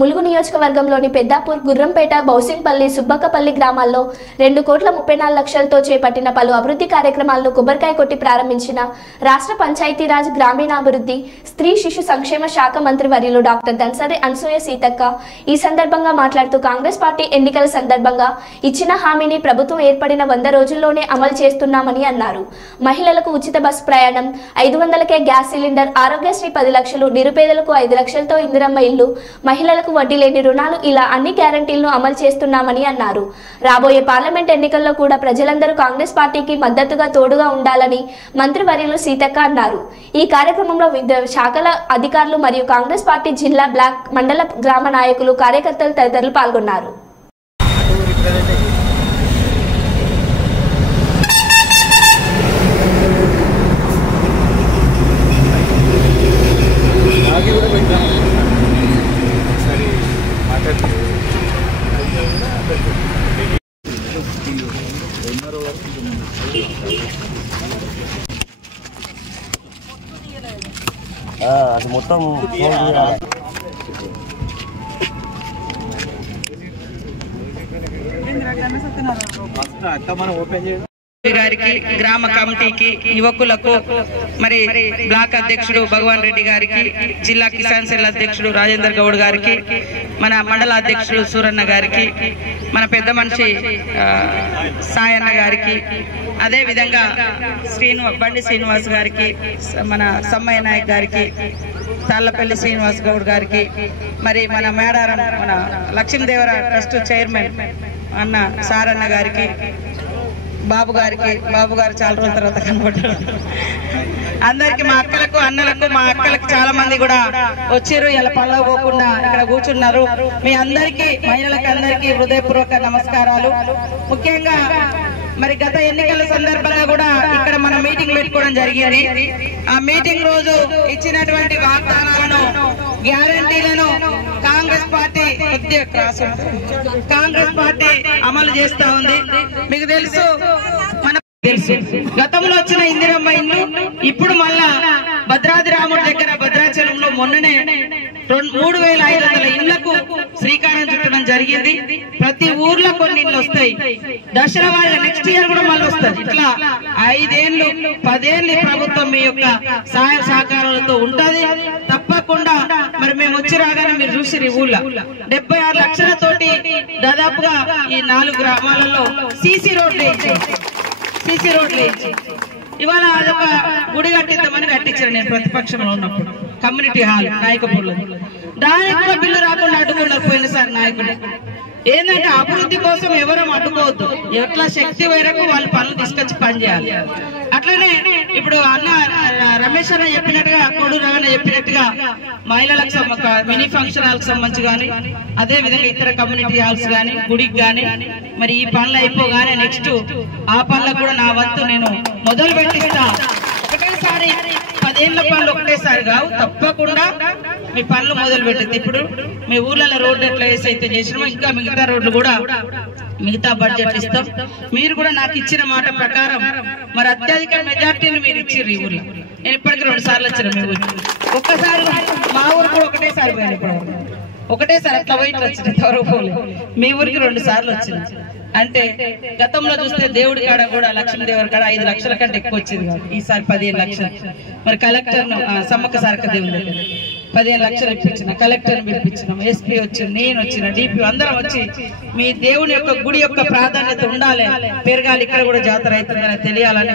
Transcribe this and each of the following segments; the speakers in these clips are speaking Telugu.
ములుగు నియోజకవర్గంలోని పెద్దాపూర్, గుర్రంపేట, బౌసింగ్పల్లి, సుబ్బక్కపల్లి గ్రామాల్లో 2,34,00,000తో చేపట్టిన పలు అభివృద్ధి కార్యక్రమాలను కొబ్బరికాయ కొట్టి ప్రారంభించిన రాష్ట్ర పంచాయతీరాజ్, గ్రామీణాభివృద్ధి, స్త్రీ శిశు సంక్షేమ శాఖ మంత్రి వర్యులు డాక్టర్ ధన్సరి అనసూయ సీతక్క ఈ సందర్భంగా మాట్లాడుతూ కాంగ్రెస్ పార్టీ ఎన్నికల సందర్భంగా ఇచ్చిన హామీని ప్రభుత్వం ఏర్పడిన 100 రోజుల్లోనే అమలు చేస్తున్నామని అన్నారు. మహిళలకు ఉచిత బస్సు ప్రయాణం, 500కే గ్యాస్ సిలిండర్, ఆరోగ్యశ్రీ 10 లక్షలు, నిరుపేదలకు 5 లక్షలతో ఇందిరమ్మ ఇల్లు, మహిళలకు వడ్డీ లేని రుణాలు, ఇలా అన్ని గ్యారంటీలను అమలు చేస్తున్నామని అన్నారు. రాబోయే పార్లమెంట్ ఎన్నికల్లో కూడా ప్రజలందరూ కాంగ్రెస్ పార్టీకి మద్దతుగా తోడుగా ఉండాలని మంత్రి వర్యులు సీతక్క అన్నారు. ఈ కార్యక్రమంలో వివిధ శాఖల అధికారులు మరియు కాంగ్రెస్ పార్టీ జిల్లా, బ్లాక్, మండల, గ్రామ నాయకులు, కార్యకర్తలు తదితరులు పాల్గొన్నారు. అది మొత్తం గారికి, గ్రామ కమిటీకి, యువకులకు, మరి బ్లాక్ అధ్యక్షుడు భగవాన్ రెడ్డి గారికి, జిల్లా కిసాన్ సెల్ అధ్యక్షుడు రాజేందర్ గౌడ్ గారికి, మన మండల అధ్యక్షుడు సూరన్న గారికి, మన పెద్ద మనిషి సాయన్న గారికి, అదే విధంగా బండి శ్రీనివాస్ గారికి, మన సమ్మయ్య నాయక్ గారికి, తాళ్లపల్లి శ్రీనివాస్ గౌడ్ గారికి, మరి మన మేడారం మన లక్ష్మీదేవర ట్రస్ట్ చైర్మన్ అన్న సారన్న గారికి, బాబు గారు చాలా రోజుల తర్వాత కనబడ్డారు. అందరికి, మా అక్కలకు, అన్నలకు, మా అక్కలకు చాలా మంది కూడా వచ్చారు. ఇలా పనులు పోకుండా ఇక్కడ కూర్చున్నారు. మీ అందరికీ, మహిళలకు అందరికీ హృదయపూర్వక నమస్కారాలు. ముఖ్యంగా మరి గత ఎన్నికల సందర్భంగా కూడా ఇక్కడ మనం మీటింగ్ పెట్టుకోవడం జరిగింది. ఆ మీటింగ్ రోజు ఇచ్చినటువంటి వాగ్దానాలను, గ్యారంటీలను కాంగ్రెస్ పార్టీ అమలు చేస్తా ఉంది. మీకు తెలుసు, గతంలో వచ్చిన ఇందిరమ్మ ఇల్లు ఇప్పుడు మళ్ళా భద్రాద్రి రాముడి దగ్గర భద్రాచలంలో మొన్ననే 3,500 ఇళ్లకు శ్రీకారం చుట్టడం జరిగింది. ప్రతి ఊర్లో కొన్ని ఇళ్ళు వస్తాయి. దసరా వాళ్ళ నెక్స్ట్ ఇయర్ కూడా మళ్ళీ వస్తుంది. ఇట్లా 5 ఏళ్ళు 10 ఏళ్ళు ప్రభుత్వం మీ యొక్క సహాయ సహకారాలతో ఉంటది. తప్పకుండా మరి మేము వచ్చి రాగానే మీరు చూసిరు, ఈ ఊళ్ళో 76 లక్షలతోటి దాదాపుగా ఈ 4 గ్రామాలలో సీసీ రోడ్లు వేయించి ఇవాళ అదొక గుడి కట్టిద్దామని కట్టించాను నేను ప్రతిపక్షంలో ఉన్నప్పుడు. కమ్యూనిటీ హాల్ నాయకపూర్లో దానికి కూడా బిల్లు రాకుండా అడ్డుకున్నారు పోయినసారి నాయకుడు. ఏంటంటే అభివృద్ధి కోసం ఎవరూ అడ్డుకోవద్దు. ఎట్లా శక్తి మేరకు వాళ్ళు పనులు తీసుకొచ్చి పని చేయాలి. అట్లనే ఇప్పుడు అన్న రమేష్ అన్న చెప్పినట్టుగా, కొడు రావణ చెప్పినట్టుగా మహిళలకు మినీ ఫంక్షన్ హాల్కి సంబంధించి కానీ, అదే విధంగా ఇతర కమ్యూనిటీ హాల్స్ కానీ, గుడికి కానీ, మరి ఈ పనులు అయిపోగానే నెక్స్ట్ ఆ పనులకు కూడా నా వంతు నేను మొదలు పెట్టిస్తా. ఒకటేసారి 10 ఏళ్ల పనులు ఒకటేసారి కావు, తప్పకుండా మీ పనులు మొదలు పెట్టింది. ఇప్పుడు మీ ఊర్లలో రోడ్డు ఎట్లా అయితే చేసినామో ఇంకా మిగతా రోడ్లు కూడా మిగతా బడ్జెట్ ఇస్తాం. మీరు కూడా నాకు ఇచ్చిన మాట ప్రకారం మరి అత్యధిక మెజార్టీని మీరు ఇచ్చిర్రు. ఈ ఊర్లో నేను ఇప్పటికీ 2 సార్లు వచ్చాను మీ ఊరికి. ఒక్కసారి మా ఊరు కూడా ఒకటేసారి పోయాను. ఇప్పుడు ఒకటేసారి అట్లా పోయి ఇట్లా వచ్చింది, తవరపోలే. మీ ఊరికి 2 సార్లు వచ్చింది. అంటే గతంలో చూస్తే దేవుడి కాడ కూడా లక్ష్మీదేవరి కాడ 5 లక్షల కంటే ఎక్కువ వచ్చింది. ఈసారి 15 లక్షలు. మరి కలెక్టర్ సమ్మక్క సారక్క దేవుని దగ్గర 15 లక్షలు ఇప్పించిన, కలెక్టర్ పిలిపించినాం, ఎస్పీ వచ్చిన, నేను వచ్చిన, డిపి అందరం వచ్చి మీ దేవుని యొక్క గుడి యొక్క ప్రాధాన్యత ఉండాలి, పెరగాలి, ఇక్కడ కూడా జాతర అవుతుందని తెలియాలని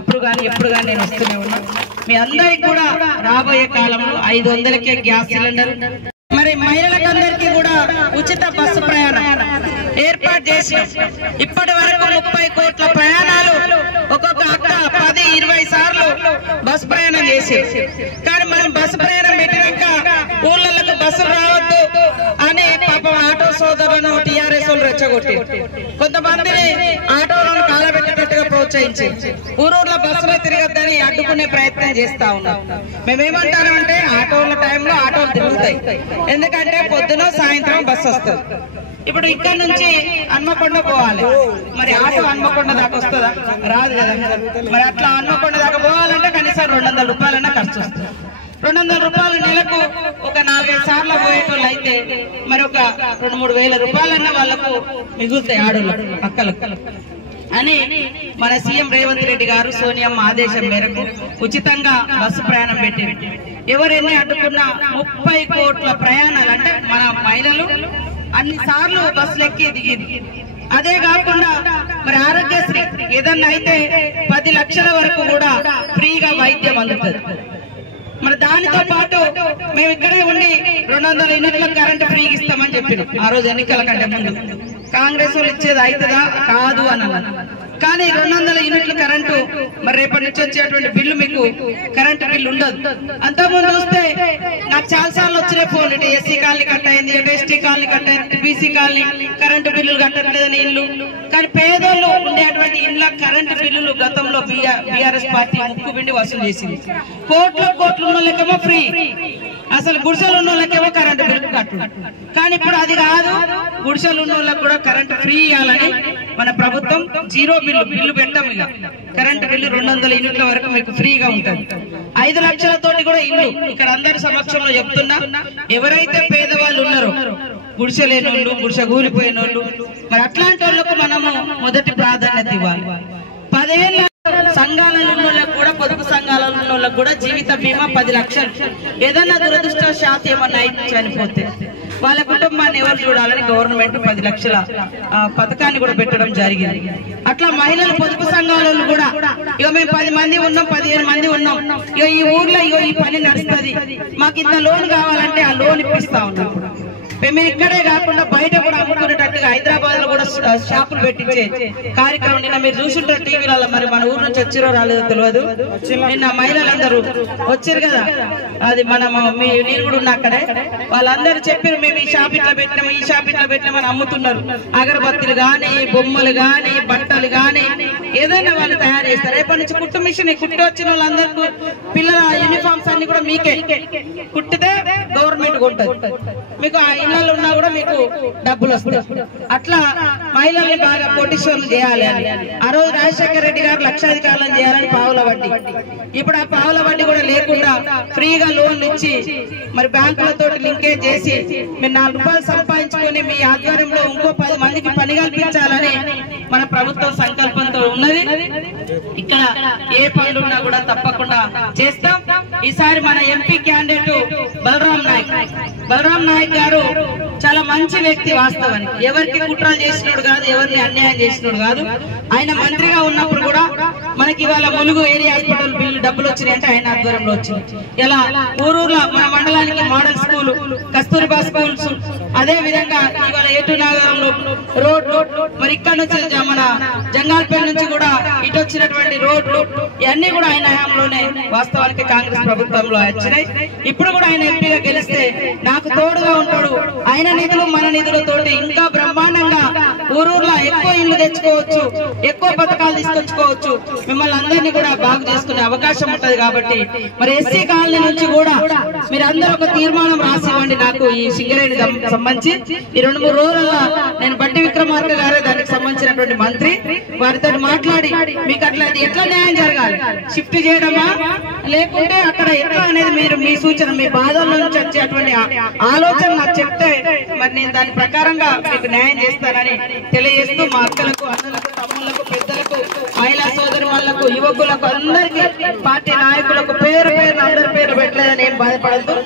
అప్పుడు కానీ ఎప్పుడు కానీ నేను వస్తూనే ఉన్నాను. మీ అందరికి కూడా రాబోయే కాలంలో 500కే గ్యాస్ సిలిండర్, మరి మహిళలకు అందరికీ కూడా ఉచిత బస్సు ప్రయాణం ఏర్పాటు చేసి ఇప్పటి వరకు 30 కోట్ల ప్రయాణాలు ఒక్కొక్క అక్క 10-20 సార్లు బస్సు ప్రయాణం చేసి, కానీ మనం బస్సు ప్రయాణం పెట్టినాక ఊళ్ళకు బస్సులు రావద్దు అని పాపం ఆటో సోదరులను టీఆర్ఎస్ వాళ్ళు రెచ్చగొట్టి కొంతమందిని ఆటోలను కాలబెట్టేటట్టుగా ప్రోత్సహించి ఊరూర్లో బస్సులో తిరగద్దని అడ్డుకునే ప్రయత్నం చేస్తా ఉన్నాం. మేమేమంటామంటే ఆటోల టైంలో ఆటోలు తిరుగుతాయి, ఎందుకంటే పొద్దున సాయంత్రం బస్సు వస్తుంది. ఇప్పుడు ఇక్కడ నుంచి హన్మకొండ పోవాలి, మరి ఆటో హన్మకొండ దాకా వస్తుందా? రాదు కదా. మరి అట్లా హన్మకొండ దాకా పోవాలంటే కనీసం 200 రూపాయలన్నా ఖర్చు వస్తుంది. 200 రూపాయలు నెలకు ఒక 4-5 సార్లు పోయేటోళ్ళు అయితే ఒక 2-3 వేల రూపాయలన్న వాళ్ళకు మిగులుతాయి ఆడోళ్ళకు అక్కలకు అని మన సీఎం రేవంత్ రెడ్డి గారు సోనియమ్మ ఆదేశం మేరకు ఉచితంగా బస్సు ప్రయాణం పెట్టింది. ఎవరెన్ని అడ్డుకున్నా 30 కోట్ల ప్రయాణాలు అంటే మన మహిళలు అన్ని సార్లు బస్సులు ఎక్కి దిగింది. అదే కాకుండా మరి ఆరోగ్యశ్రీ ఏదన్నా అయితే 10 లక్షల వరకు కూడా ఫ్రీగా వైద్యం అందుతుంది. మరి దానితో పాటు మేము ఇక్కడే ఉండి 200 యూనిట్ల కరెంటు ఫ్రీగా ఇస్తామని చెప్పినాం ఆ రోజు ఎన్నికల కంటే ముందు. కాంగ్రెస్ వాళ్ళు ఇచ్చేది అవుతుందా కాదు అని అన్నారు. కానీ 200 యూనిట్ల కరెంటు మరి రేపటి నుంచి వచ్చేటువంటి బిల్లు మీకు కరెంటు బిల్లు ఉండదు. అంతకుముందు చూస్తే నాకు చాలా సార్లు వచ్చిన ఫోన్ ఎస్సీ కాలనీ కట్ అయింది, ఎస్టీ కాలనీ కట్ అయింది, బీసీ కాలనీ కరెంటు బిల్లులు కట్టట్లేదని ఇల్లు. కానీ పేదోళ్ళు ఉండేటువంటి ఇళ్ళ కరెంటు బిల్లులు గతంలో బీఆర్ఎస్ పార్టీ ముక్కుబిండి వసూలు చేసింది. కోట్లు ఉన్న లెక్కేమో ఫ్రీ, అసలు గుడిసెలు ఉన్న వాళ్ళకేమో కరెంటు బిల్లు కట్టు. కానీ ఇప్పుడు అది కాదు, గుడిసెలు ఉన్న వాళ్ళకి కూడా కరెంటు ఫ్రీ ఇవ్వాలని మన ప్రభుత్వం జీరో బిల్లు పెట్టాం. ఇక కరెంటు బిల్లు 200 యూనిట్ల వరకు మీకు ఫ్రీగా ఉంటుంది. 5 లక్షలతోటి కూడా ఇల్లు. ఇక్కడ అందరి సమక్షంలో చెప్తున్నా, ఎవరైతే పేదవాళ్ళు ఉన్నారో గుడిసె లేని వాళ్ళు, గుడిసె కూలిపోయిన వాళ్ళు, మరి అట్లాంటి వాళ్ళకు మనము మొదటి ప్రాధాన్యత ఇవ్వాలి. 10 ఏళ్ళ సంఘాలలో ఉన్న వాళ్ళకు కూడా, పొదుపు సంఘాలలో ఉన్న వాళ్ళకు కూడా జీవిత బీమా 10 లక్షలు. ఏదన్నా దురదృష్టవశాత్తు ఏమన్నా చనిపోతే వాళ్ళ కుటుంబాన్ని ఎవరు చూడాలని గవర్నమెంట్ 10 లక్షల పథకాన్ని కూడా పెట్టడం జరిగింది. అట్లా మహిళల పొదుపు సంఘాలలో కూడా ఇక మేము 10 మంది ఉన్నాం, 15 మంది ఉన్నాం, ఇక ఈ ఊర్లో ఇక ఈ పని నడుస్తుంది, మాకు ఇంత లోన్ కావాలంటే ఆ లోన్ ఇప్పిస్తా ఉన్నాం. మేము ఇక్కడే కాకుండా బయట కూడా అమ్ముకునేటట్టుగా హైదరాబాద్ లో కూడా షాపులు పెట్టించే కార్యక్రమం నిన్న మీరు చూసుంటారు టీవీలలో. మరి మన ఊరు నుంచి వచ్చిరో రాలేదో తెలియదు. నిన్న మహిళలందరూ వచ్చారు కదా, అది మనము నేను కూడా ఉన్నా అక్కడే. వాళ్ళందరూ చెప్పారు మేము ఈ షాప్ ఇట్లా పెట్టినాము, ఈ షాప్ ఇట్లా పెట్టినామని అమ్ముతున్నారు. అగరబత్తులు గాని, బొమ్మలు గాని, బట్టలు గాని ఏదైనా వాళ్ళు తయారు చేస్తారు. రేపటి నుంచి కుట్టు మిషన్ కుట్టి వచ్చిన వాళ్ళందరికీ పిల్లల యూనిఫామ్స్ అన్ని కూడా మీకే కుట్టితే గవర్నమెంట్ కొంటది. మీకు ఆ ఇళ్ళలో ఉన్నా కూడా మీకు డబ్బులు వస్తాయి. అట్లా మహిళల్ని బాగా కోటీశ్వరులు చేయాలి అని ఆ రోజు రాజశేఖర రెడ్డి గారు లక్షాధికారులను చేయాలని పావుల వడ్డీ. ఇప్పుడు ఆ పావుల వడ్డీ కూడా లేకుండా ఫ్రీగా లోన్లు ఇచ్చి మరి బ్యాంకులతో లింకేజ్ చేసి మీరు 4 రూపాయలు సంపాదించుకొని మీ ఆధ్వర్యంలో ఇంకో 10 మందికి పని కల్పించాలని మన ప్రభుత్వం సంకల్పంతో ఉన్నది. ఇక్కడ ఏ పనులున్నా కూడా తప్పకుండా చేస్తాం. ఈసారి మన ఎంపీ క్యాండిడేట్ బలరాం నాయక్ గారు చాలా మంచి వ్యక్తి. వాస్తవానికి ఎవరికి కుట్రలు చేసినోడు కాదు, ఎవరిని అన్యాయం చేసినోడు కాదు. ఆయన మంత్రిగా ఉన్నప్పుడు కూడా మనకి ఇవాళ ములుగు ఏరియా హాస్పిటల్ బిల్లు డబ్బులు వచ్చినాయంటే ఆయన ఆధ్వర్యంలో వచ్చింది. ఇలా ఊరూర్లో మన మండలానికి మోడల్ స్కూల్, కస్తూరిబా స్కూల్స్, అదే విధంగా ఇవాళ ఏటు నాగరంలో రోడ్లు, మరి ఇక్కడ నుంచి మన జంగాల్పేట నుంచి కూడా ఇటు వచ్చినటువంటి రోడ్లు ఇవన్నీ కూడా ఆయన హయాంలోనే వాస్తవానికి కాంగ్రెస్ ప్రభుత్వంలో వచ్చినాయి. ఇప్పుడు కూడా ఆయన ఎంపీగా గెలిస్తే నాకు తోడుగా ఉంటాడు. ఆయన నిధులు మన నిధులతోటి ఇంకా బ్రహ్మాండంగా ఊరూర్లో ఎక్కువ ఇల్లు తెచ్చుకోవచ్చు, ఎక్కువ పథకాలు తీసుకొచ్చుకోవచ్చు, మిమ్మల్ని అందరినీ కూడా బాగు చేసుకునే అవకాశం ఉంటది. కాబట్టి మరి ఎస్సీ కాలనీ నుంచి కూడా మీరు అందరూ ఒక తీర్మానం రాసివ్వండి నాకు ఈ సింగరేణి సంబంధించి. ఈ 2-3 రోజుల్లో నేను బట్టి విక్రమార్క గారే దానికి సంబంధించినటువంటి మంత్రి, వారితో మాట్లాడి మీకు అట్లా ఎట్లా న్యాయం జరగాలి, షిఫ్ట్ చేయడమా లేకుంటే అక్కడ ఎట్లా అనేది మీరు మీ సూచన, మీ బాధల నుంచి వచ్చేటువంటి ఆలోచన నాకు చెప్తే మరి నేను దాని ప్రకారంగా మీకు న్యాయం చేస్తానని తెలియజేస్తూ మా అక్కలకు, అన్నలకు, తమ్ముళ్లకు, పెద్దలకు, మహిళా సోదరి వాళ్ళకు, యువకులకు అందరికీ పార్టీ నాయకులకు పేరు అందరి పేరు పెట్టలేదని ఏం బాధపడద్దు.